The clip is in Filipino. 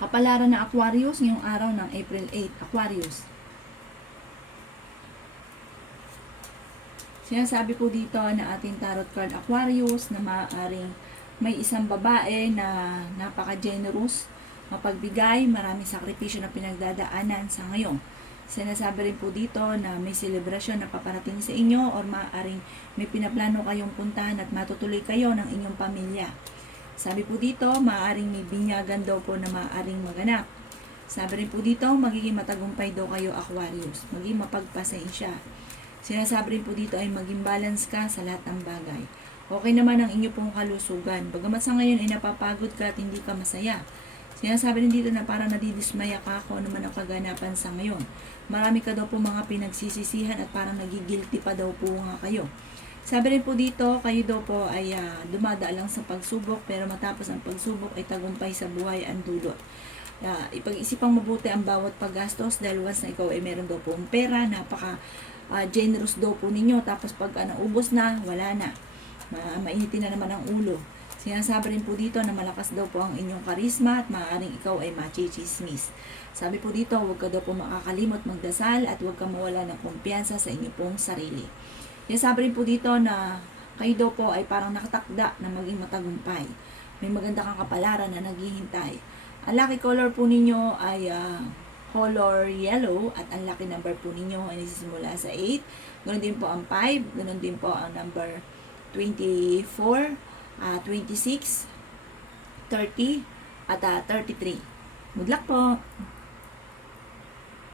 Kapalaran ng Aquarius ngayong araw ng April 8. Aquarius. Sinasabi po dito na ating tarot card Aquarius na maaaring may isang babae na napaka-generous, mapagbigay, maraming sakripisyo na pinagdadaanan sa ngayon. Sinasabi rin po dito na may selebrasyon na paparating sa inyo or maaaring may pinaplano kayong puntahan at matutuloy kayo ng inyong pamilya. Sabi po dito, maaaring may binyagan daw po na maaaring maganap. Sabi rin po dito, magiging matagumpay daw kayo Aquarius, maging mapagpasensya. Sinasabi rin po dito ay maging balance ka sa lahat ng bagay. Okay naman ang inyo pong kalusugan. Bagamat sa ngayon ay napapagod ka at hindi ka masaya. Sinasabi rin dito na parang nadidismaya ka kung ano man ang kaganapan sa ngayon. Marami ka daw po mga pinagsisisihan at parang nagigilty pa daw po nga kayo. Sabi rin po dito, kayo daw po ay dumadaan lang sa pagsubok, pero matapos ang pagsubok ay tagumpay sa buhay ang dulot. Ipag-isipang mabuti ang bawat paggastos dahil once na ikaw ay meron daw po pera, generous daw po ninyo, tapos pag naubos na, wala na. Mainitin na naman ang ulo. Sinasabi rin po dito na malakas daw po ang inyong karisma at maaaring ikaw ay machichismis. Sabi po dito, huwag ka daw po makakalimot magdasal at huwag ka mawala ng kumpiyansa sa inyo pong sarili. Sinasabi rin po dito na kayo daw po ay parang nakatakda na maging matagumpay. May maganda kang kapalaran na naghihintay. Ang lucky color po ninyo ay color yellow at ang lucky number po ninyo ay nagsisimula sa 8. Ganon din po ang 5, ganon din po ang number 24, 26, 30, at 33. Good luck po!